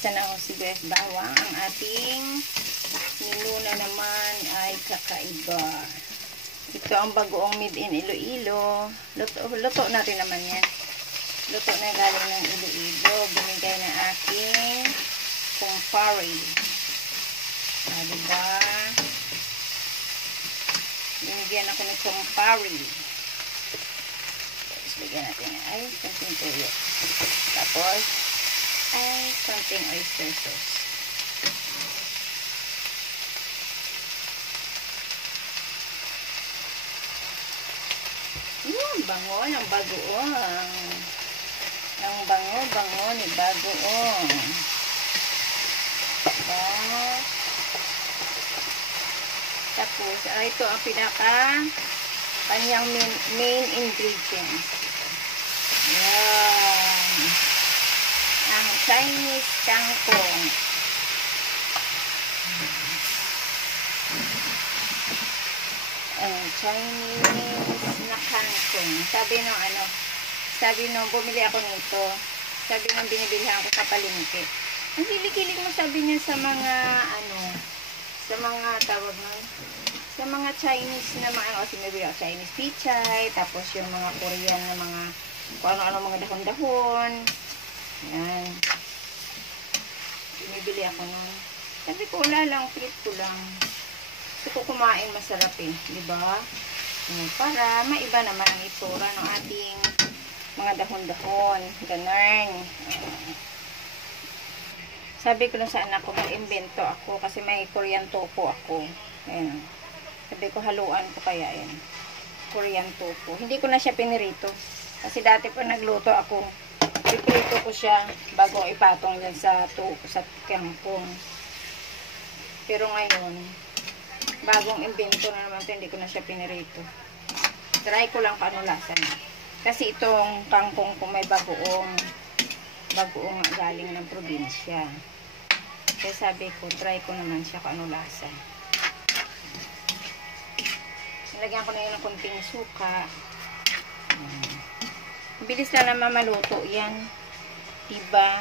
ginisa ng sibuyas bawang. Ang ating menu na naman ay kakaiba. Ito ang bagoong made in Iloilo. Luto na rin naman yan. Luto na galing ng Iloilo. Binigay na aking kumpare. Diba? Binigyan ako ng kumpare. Tapos bigyan natin ay konting tuyo. Tapos ay konting oyster sauce. Bango ng bagoong. Ang bango ni bagoong. Tapos, ito ang kanyang main ingredients. Yan. Ang Chinese kangkong. Ang Chinese na kangkong. Sabi nung bumili ako nito. Sabi nung binibilhan ko sa palengke. Ang kilig-kilig mo, sabi niya, sa mga sa mga tawag nun, sa mga Chinese na mga sinabili ako, Chinese pichay, tapos yung mga Korean na mga kung ano-ano mga dahon-dahon. Yan. Binibili ako nun. Sabi ko, wala lang, treat ko lang. Gusto ko kumain, masarap eh, di ba? Para maiba naman ang itsura ng ating mga dahon-dahon. Ganun. Sabi ko lang sa anak ko, mag-invento ako kasi may Korean tofu ako. Ayan. Sabi ko, haluan ko kaya yan. Korean tofu. Hindi ko na siya pinirito. Kasi dati pa nagluto ako, piprito ko siya bago ipatong yan sa kangkong. Pero ngayon, bagong invento na naman ito, hindi ko na siya pinirito. Try ko lang paano lasa niya. Kasi itong kangkong ko may bagoong galing ng probinsya. Kaya sabi ko, try ko naman siya kung ano lasa. Nilagyan ko na yun ng konting suka. Bilis na naman maluto yan. Diba?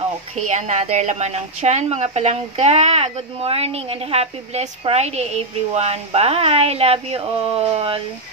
Okay, another laman ng tiyan, mga palangga. Good morning and happy blessed Friday, everyone. Bye! Love you all!